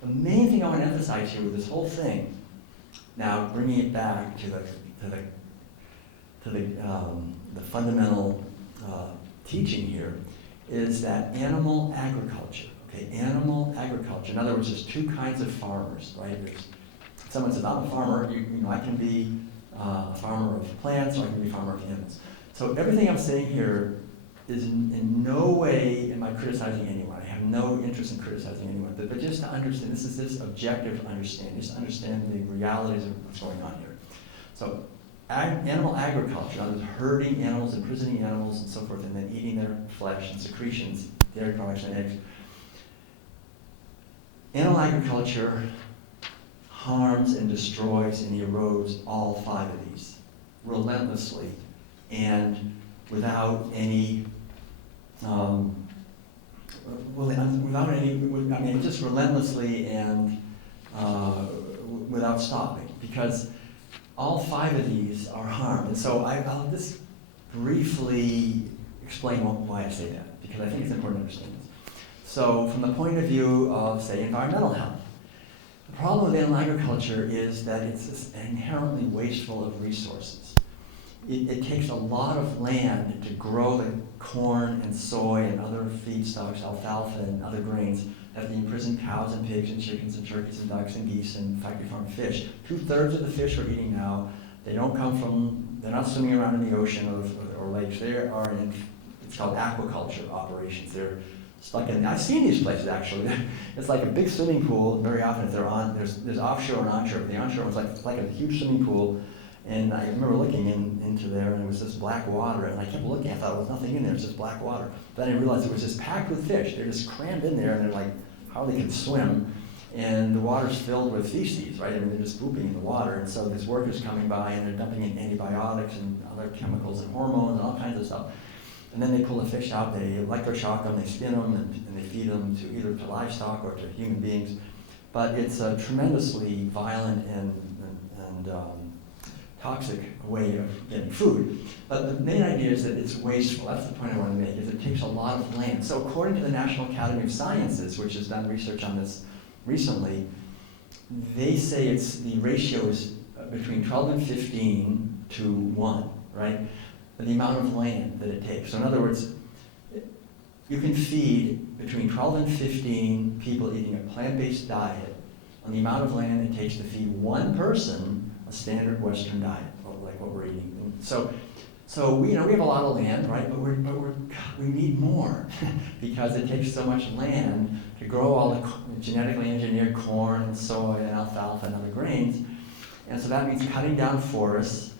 The main thing I want to emphasize here with this whole thing, now bringing it back to the fundamental teaching here, is that animal agriculture. Okay, animal agriculture. In other words, there's two kinds of farmers, right? There's someone says, I'm a farmer. I can be a farmer of plants, or I can be a farmer of animals. So everything I'm saying here is in no way am I criticizing anyone. I have no interest in criticizing anyone. But just to understand, this is this objective understanding, just to understand the realities of what's going on here. So animal agriculture, in other words, herding animals, imprisoning animals, and so forth, and then eating their flesh and secretions, dairy products and eggs. Animal agriculture harms and destroys and erodes all five of these relentlessly and without any, just relentlessly and without stopping, because all five of these are harmed. And so I'll just briefly explain why I say that, because I think it's important to understand this. So from the point of view of, say, environmental health, the problem with animal agriculture is that it's inherently wasteful of resources. It takes a lot of land to grow the corn and soy and other feedstocks, alfalfa and other grains, that the imprisoned cows and pigs and chickens and turkeys and ducks and geese and factory farm fish. 2/3 of the fish we're eating now, they're not swimming around in the ocean or lakes. They are in, it's called aquaculture operations. They're stuck in, I've seen these places actually. It's like a big swimming pool. Very often if they're on, there's offshore and onshore. The onshore was like a huge swimming pool. And I remember looking into there, and it was just black water, and I kept looking. I thought there was nothing in there, it's just black water. Then I realized it was just packed with fish. They're just crammed in there, and they're like, hardly can swim. And the water's filled with feces, right? I mean, they're just pooping in the water. And so there's workers coming by, and they're dumping in antibiotics and other chemicals and hormones and all kinds of stuff. And then they pull the fish out, they electroshock them, they spin them, and they feed them to either to livestock or to human beings. But it's a tremendously violent and toxic way of getting food. But the main idea is that it's wasteful. That's the point I want to make, is it takes a lot of land. So according to the National Academy of Sciences, which has done research on this recently, they say the ratio is between 12 and 15 to 1, right? The amount of land that it takes. So in other words, you can feed between 12 and 15 people eating a plant-based diet on the amount of land it takes to feed one person a standard Western diet, like what we're eating. And so we have a lot of land, right? But we need more because it takes so much land to grow all the genetically engineered corn and soy and alfalfa and other grains. And so that means cutting down forests.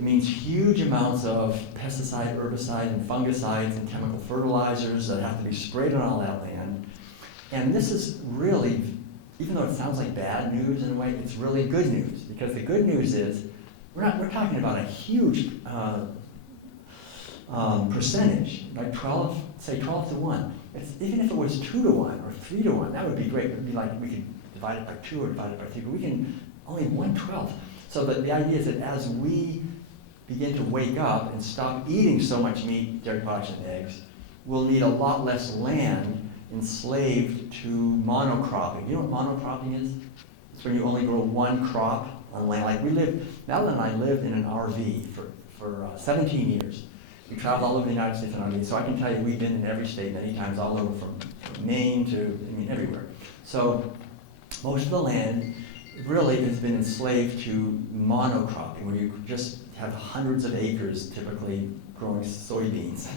It means huge amounts of pesticide, herbicide, and fungicides and chemical fertilizers that have to be sprayed on all that land. And this is really, even though it sounds like bad news in a way, it's really good news, because the good news is we're talking about a huge percentage, like 12 to 1. Even if it was 2 to 1 or 3 to 1, that would be great. It would be like we could divide it by 2 or divide it by 3, but we can only 1/12. So the idea is that as we begin to wake up and stop eating so much meat, dairy products, and eggs, we'll need a lot less land enslaved to monocropping. You know what monocropping is? It's when you only grow one crop on land. Like Madeline and I lived in an RV for 17 years. We traveled all over the United States in an RV, so I can tell you we've been in every state many times, all over from Maine to, everywhere. So most of the land really has been enslaved to monocropping, where you just have hundreds of acres typically growing soybeans.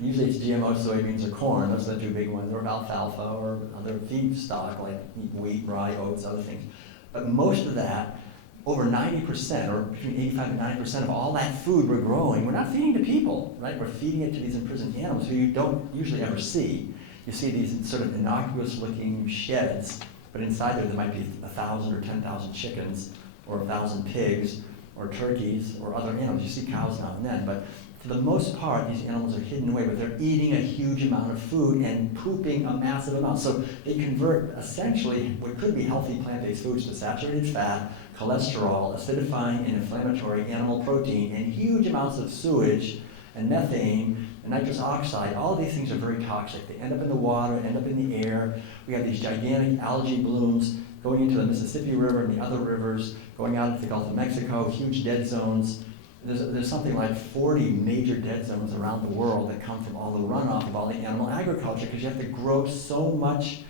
Usually it's GMO soybeans or corn, those are the two big ones, or alfalfa or other feedstock like wheat, rye, oats, other things. But most of that, over 90%, or between 85 and 90% of all that food we're growing, we're not feeding to people, right? We're feeding it to these imprisoned animals who you don't usually ever see. You see these sort of innocuous looking sheds, but inside there might be 1,000 or 10,000 chickens, or 1,000 pigs, or turkeys, or other animals. You see cows now and then, but for the most part, these animals are hidden away, but they're eating a huge amount of food and pooping a massive amount. So they convert essentially what could be healthy plant-based foods to saturated fat, cholesterol, acidifying and inflammatory animal protein, and huge amounts of sewage and methane and nitrous oxide, all these things are very toxic. They end up in the water, end up in the air. We have these gigantic algae blooms going into the Mississippi River and the other rivers, going out into the Gulf of Mexico, huge dead zones. There's something like 40 major dead zones around the world that come from all the runoff of all the animal agriculture, because you have to grow so much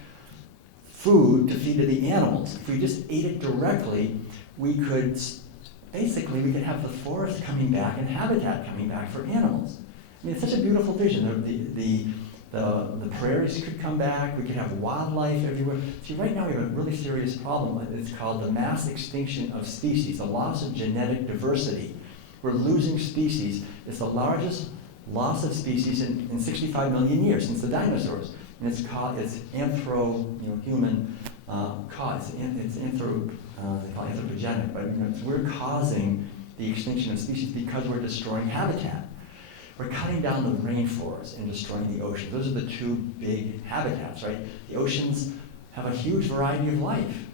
food to feed to the animals. If we just ate it directly, we could have the forest coming back and habitat coming back for animals. I mean, it's such a beautiful vision. The prairies could come back. We could have wildlife everywhere. See, right now we have a really serious problem. It's called the mass extinction of species, the loss of genetic diversity. We're losing species. It's the largest loss of species in 65 million years since the dinosaurs. And it's human cause. It's anthropogenic, but we're causing the extinction of species because we're destroying habitat. We're cutting down the rainforest and destroying the oceans. Those are the two big habitats, right? The oceans have a huge variety of life,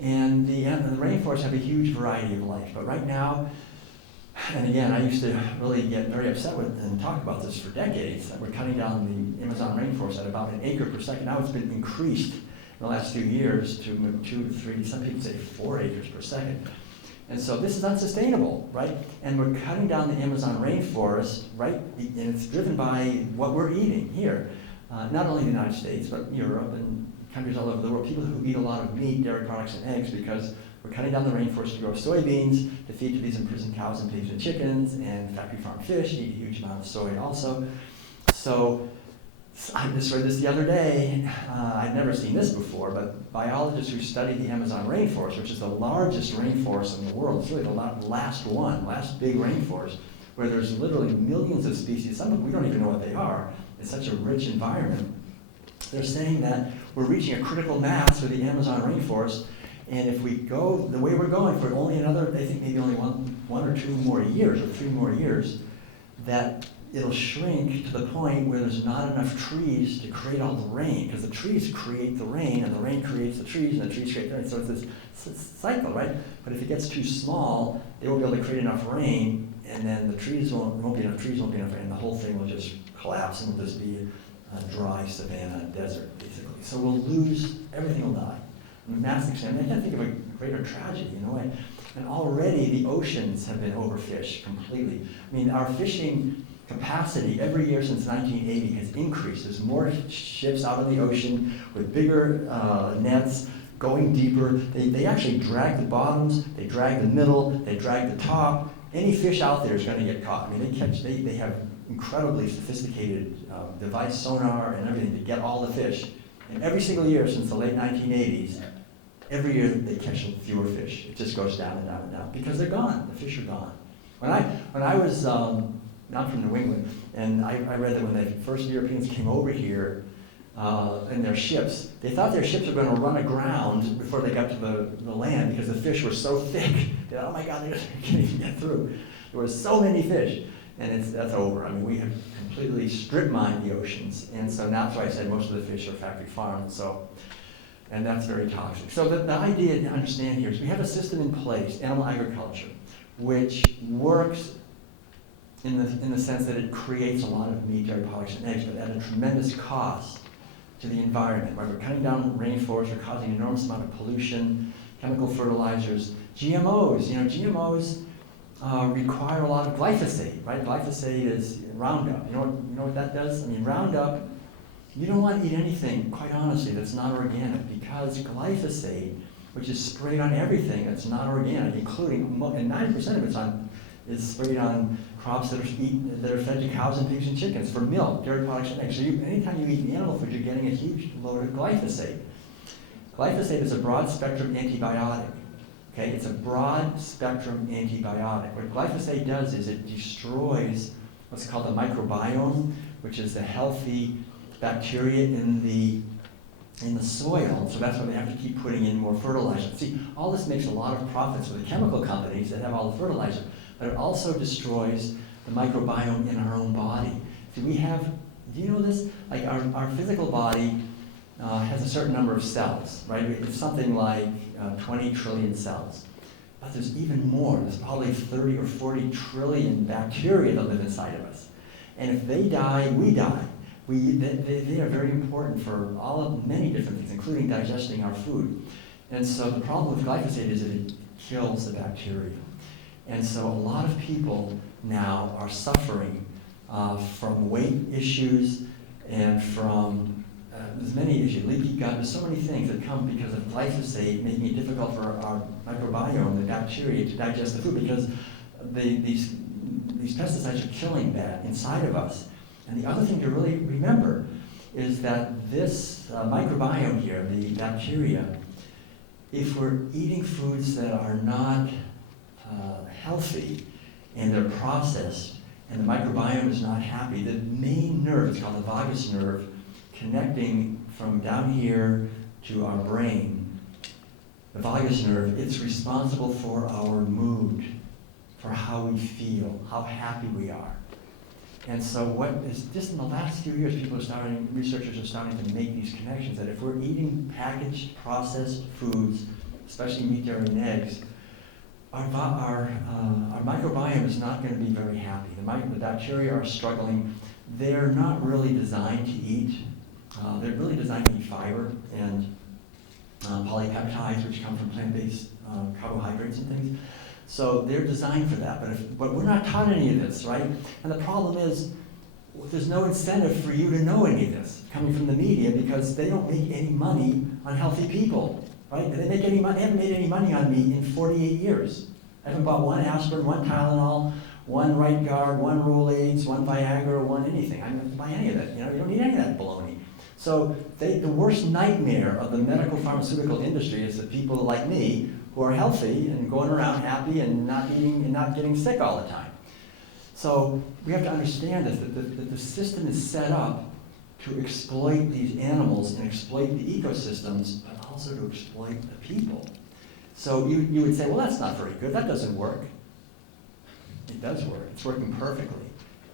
and the rainforests have a huge variety of life. But right now, and again, I used to really get very upset with and talk about this for decades. We're cutting down the Amazon rainforest at about an acre per second. Now it's been increased in the last few years to 2 to 3, some people say 4 acres per second. And so this is unsustainable, right? And we're cutting down the Amazon rainforest, right? And it's driven by what we're eating here. Not only in the United States, but Europe and countries all over the world. People who eat a lot of meat, dairy products, and eggs, because we're cutting down the rainforest to grow soybeans, to feed to these imprisoned cows and pigs and chickens, and factory farm fish eat a huge amount of soy also. So I just read this the other day. I'd never seen this before, but biologists who study the Amazon rainforest, which is the largest rainforest in the world, it's really the last big rainforest, where there's literally millions of species. Some of them we don't even know what they are. It's such a rich environment. They're saying that we're reaching a critical mass with the Amazon rainforest, and if we go the way we're going for only another, they think maybe only one or 2 more years or 3 more years, that it'll shrink to the point where there's not enough trees to create all the rain, because the trees create the rain, and the rain creates the trees, and the trees create the rain. So it's this cycle, right? But if it gets too small, they won't be able to create enough rain, and then the trees won't be enough rain, and the whole thing will just collapse, and will just be a dry savanna desert, basically. So we'll lose, everything will die. Mass extinction. I can't think of a greater tragedy in a way. And already the oceans have been overfished completely. I mean, our fishing capacity every year since 1980 has increased. There's more ships out in the ocean with bigger nets, going deeper. They actually drag the bottoms, they drag the middle, they drag the top. Any fish out there is going to get caught. I mean, they have incredibly sophisticated device, sonar, and everything to get all the fish. And every single year since the late 1980s, every year they catch fewer fish. It just goes down and down and down because they're gone. The fish are gone. When I was not from New England, and I read that when the first Europeans came over here in their ships, they thought their ships were going to run aground before they got to the land because the fish were so thick. They thought, oh my God, they can't even get through. There were so many fish, and that's over. I mean, we have completely strip mined the oceans, and so now that's why I said most of the fish are factory farmed. And that's very toxic. So the idea to understand here is we have a system in place, animal agriculture, which works in the sense that it creates a lot of meat, dairy products, and eggs, but at a tremendous cost to the environment. Right? We're cutting down rainforests, we're causing an enormous amount of pollution, chemical fertilizers, GMOs. GMOs require a lot of glyphosate, right? Glyphosate is Roundup. You know what that does? I mean, Roundup, you don't want to eat anything, quite honestly, that's not organic, because glyphosate, which is sprayed on everything that's not organic, including, and 90% of it is sprayed on crops that are fed to cows and pigs and chickens for milk, dairy products, and eggs. So anytime you eat animal food, you're getting a huge load of glyphosate. Glyphosate is a broad-spectrum antibiotic. Okay, it's a broad-spectrum antibiotic. What glyphosate does is it destroys what's called the microbiome, which is the healthy bacteria in the soil, so that's why they have to keep putting in more fertilizer. See, all this makes a lot of profits for the chemical companies that have all the fertilizer, but it also destroys the microbiome in our own body. See, do you know this? Like our physical body has a certain number of cells, right? It's something like 20 trillion cells. But there's even more. There's probably 30 or 40 trillion bacteria that live inside of us. And if they die, we die. They are very important for many different things, including digesting our food. And so the problem with glyphosate is that it kills the bacteria. And so a lot of people now are suffering from weight issues and from, there's many issues, leaky gut, there's so many things that come because of glyphosate making it difficult for our microbiome, the bacteria, to digest the food, because these pesticides are killing that inside of us. And the other thing to really remember is that this microbiome here, the bacteria, if we're eating foods that are not healthy and they're processed and the microbiome is not happy, the main nerve, it's called the vagus nerve, connecting from down here to our brain, the vagus nerve, it's responsible for our mood, for how we feel, how happy we are. And so what is, just in the last few years, researchers are starting to make these connections, that if we're eating packaged, processed foods, especially meat, dairy, and eggs, our microbiome is not going to be very happy. The bacteria are struggling. They're not really designed to eat. They're really designed to eat fiber and polypeptides, which come from plant-based carbohydrates and things. So they're designed for that, but we're not taught any of this, right? And the problem is, there's no incentive for you to know any of this coming from the media, because they don't make any money on healthy people, right? They haven't made any money on me in 48 years. I haven't bought one aspirin, one Tylenol, one Right Guard, one Rolaids, one Viagra, one anything. I don't buy any of that. You don't need any of that baloney. So the worst nightmare of the medical pharmaceutical industry is that people like me, who are healthy and going around happy and not eating and not getting sick all the time. So we have to understand this, that the system is set up to exploit these animals and exploit the ecosystems, but also to exploit the people. So you would say, well, that's not very good. That doesn't work. It does work. It's working perfectly.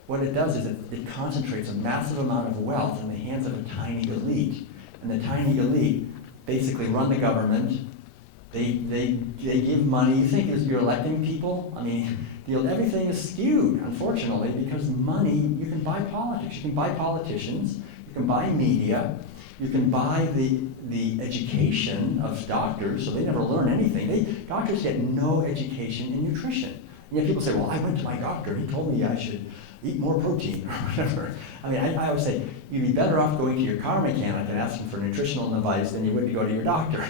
What it does is it concentrates a massive amount of wealth in the hands of a tiny elite. And the tiny elite basically run the government. They give money. You think you're electing people? I mean, everything is skewed, unfortunately, because money, you can buy politics. You can buy politicians. You can buy media. You can buy the education of doctors, so they never learn anything. Doctors get no education in nutrition. And yet people say, well, I went to my doctor. He told me I should eat more protein or whatever. I mean, I always say, you'd be better off going to your car mechanic and asking for nutritional advice than you would to go to your doctor.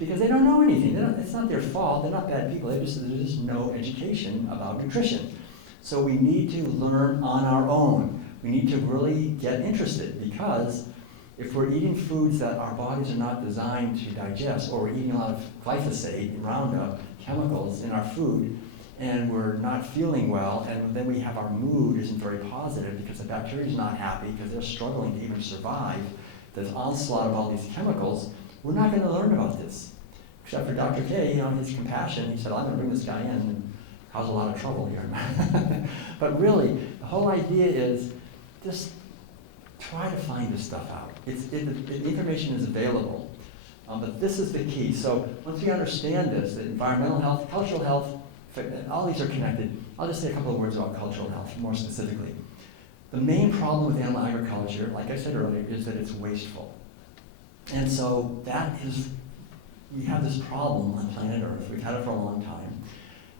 Because they don't know anything. It's not their fault. They're not bad people. There's just no education about nutrition. So we need to learn on our own. We need to really get interested, because if we're eating foods that our bodies are not designed to digest, or we're eating a lot of glyphosate, Roundup, chemicals in our food, and we're not feeling well, and then we have our mood isn't very positive because the bacteria is not happy because they're struggling to even survive this onslaught of all these chemicals, we're not going to learn about this. Except for Dr. K, his compassion, he said, I'm going to bring this guy in and cause a lot of trouble here. But really, the whole idea is just try to find this stuff out. The information is available, but this is the key. So once we understand this, that environmental health, cultural health, all these are connected. I'll just say a couple of words about cultural health, more specifically. The main problem with animal agriculture, like I said earlier, is that it's wasteful. And so we have this problem on planet Earth, we've had it for a long time,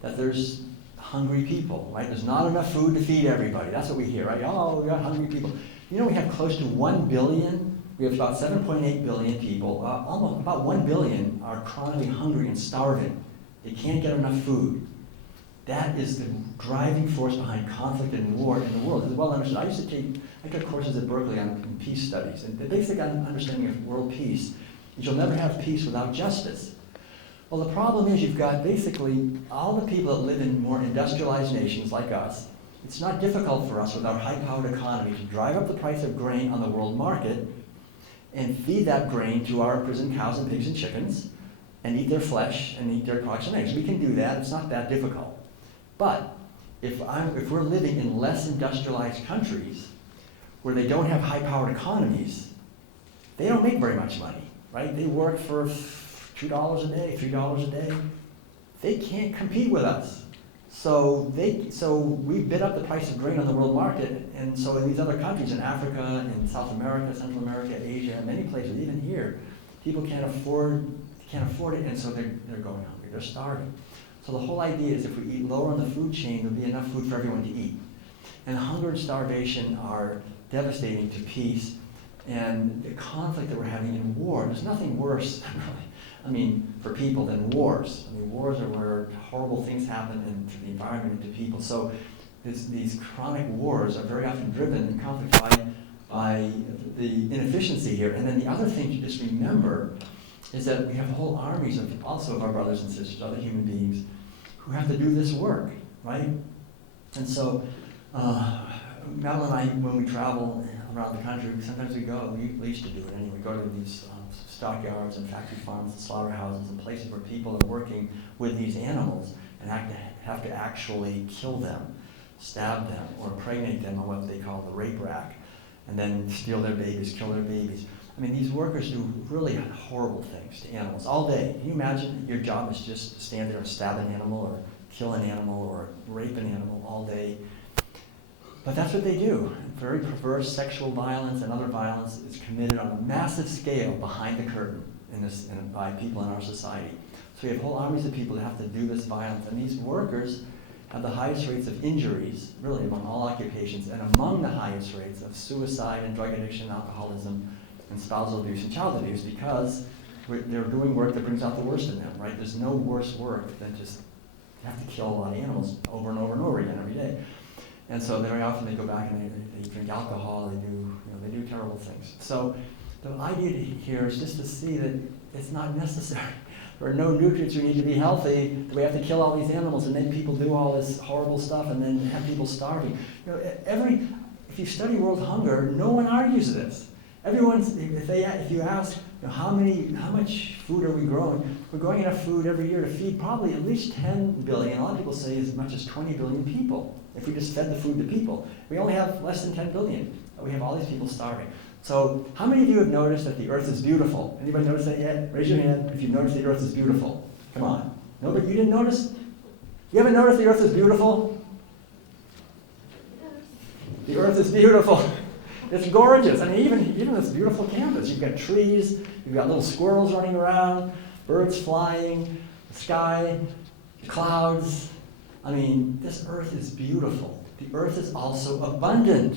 that there's hungry people, right? There's not enough food to feed everybody. That's what we hear, right? Oh, we got hungry people. We have close to 1 billion, we have about 7.8 billion people, almost about 1 billion are chronically hungry and starving. They can't get enough food. That is the driving force behind conflict and war in the world. It's well understood. I took courses at Berkeley on peace studies, and the basic understanding of world peace is you'll never have peace without justice. Well, the problem is you've got basically all the people that live in more industrialized nations like us. It's not difficult for us with our high-powered economy to drive up the price of grain on the world market and feed that grain to our imprisoned cows and pigs and chickens and eat their flesh and eat their products and eggs. We can do that. It's not that difficult. But if we're living in less industrialized countries where they don't have high-powered economies, they don't make very much money, right? They work for $2 a day, $3 a day. They can't compete with us. So we bid up the price of grain on the world market, and so in these other countries, in Africa, in South America, Central America, Asia, many places, even here, people can't afford it, and so they're going hungry, they're starving. So the whole idea is if we eat lower on the food chain, there'll be enough food for everyone to eat. And hunger and starvation are devastating to peace, and the conflict that we're having in war, there's nothing worse, really, I mean, for people than wars. I mean, wars are where horrible things happen into the environment, into people. So these chronic wars are very often driven in conflict by the inefficiency here. And then the other thing to just remember is that we have whole armies of our brothers and sisters, other human beings, who have to do this work, right? And so, Mel and I, when we travel around the country, sometimes we used to do it anyway, we go to these stockyards and factory farms and slaughterhouses and places where people are working with these animals and have to actually kill them, stab them, or impregnate them on what they call the rape rack, and then steal their babies, kill their babies. I mean, these workers do really horrible things to animals all day. Can you imagine your job is just to stand there and stab an animal or kill an animal or rape an animal all day? But that's what they do. Very perverse sexual violence and other violence is committed on a massive scale behind the curtain by people in our society. So we have whole armies of people that have to do this violence, and these workers have the highest rates of injuries, really among all occupations, and among the highest rates of suicide and drug addiction, alcoholism, and spousal abuse and child abuse, because they're doing work that brings out the worst in them, right? There's no worse work than just have to kill a lot of animals over and over and over again every day. And so very often they go back and they drink alcohol, they do terrible things. So the idea here is just to see that it's not necessary. There are no nutrients we need to be healthy. We have to kill all these animals, and then people do all this horrible stuff, and then have people starving. If you study world hunger, no one argues this. If you ask, how much food are we growing? We're growing enough food every year to feed probably at least 10 billion. A lot of people say as much as 20 billion people. If we just fed the food to people, we only have less than 10 billion. We have all these people starving. So how many of you have noticed that the earth is beautiful? Anybody notice that yet? Raise your hand if you've noticed the earth is beautiful. Come on. Nobody, you didn't notice? You haven't noticed the earth is beautiful? The earth is beautiful. It's gorgeous. I mean, even this beautiful campus. You've got trees, you've got little squirrels running around, birds flying, the sky, clouds. I mean, this earth is beautiful. The earth is also abundant.